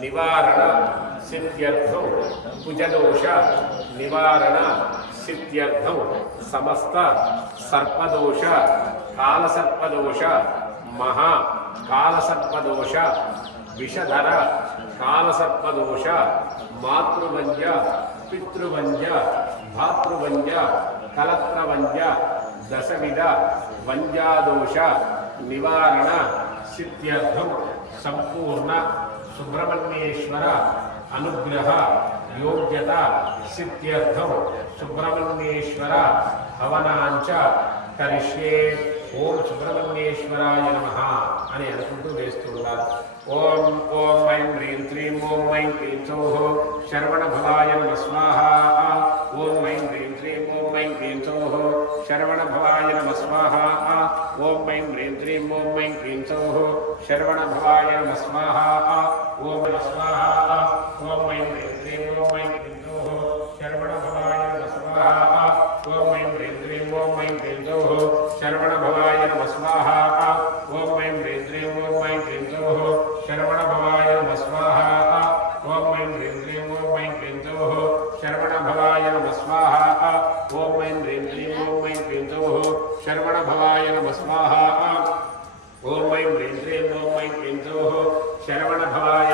निवारण सिद्ध्यर्थं कुजदोष निवारण सिद्ध्यर्थं समस्त सर्पदोष कालसर्पदोष महा कालसर्पदोष विषधर कालसर्पदोष मातृवंज पितृवंज भातृवंज कलत्रवंज दशविध वंजादोष निवारण सिद्ध्यर्थं संपूर्ण सुब्रह्मण्येश्वर अनुग्रह योग्यता सिद्ध्यर्थं सुब्रह्मण्येश्वर हवनांच करिष्ये ओम सुब्रह्मण्येश्वराय नमः అని అనుకుంటూ వేస్తున్నారు. ఓం ఓం ఐం హ్రీం శ్రీం ఓం ఐం క్లీం సౌః శరవణ భవాయ నమః స్వాహా. ఓం ఐం హ్రీం శ్రీం ఓం ఐం క్లీం సౌః శరవణ భవాయ నమః స్వాహా. ఓం ఐం హ్రీం శ్రీం ఓం ఐం క్లీం సౌః శరవణ భవాయ నమః స్వాహా. ఓం నమః స్వాహా. ఓం ఐం హ్రీం శ్రీం ఓం ఐం క్లీం సౌః శరవణ భవాయ నమః స్వాహా. ఓం ఐం హ్రీం శ్రీం ఓం ఐం క్లీం సౌః శరవణ భవాయ నమః స్వాహా. ఓం ఐం హ్రీం శ్రీం ఓం ఐం క్లీం సౌః శరవణ భవాయ నమః స్వాహా. ఓం ఐం హ్రీం శ్రీం ఓం ఐం క్లీం సౌః శరవణ భవాయ నమః స్వాహా. ఓం ఐం హ్రీం శ్రీం ఓం ఐం క్లీం సౌః శరవణ భవాయ నమః స్వాహా. ఓం ఐం హ్రీం శ్రీం ఓం ఐం క్లీం సౌః శరవణ భవాయ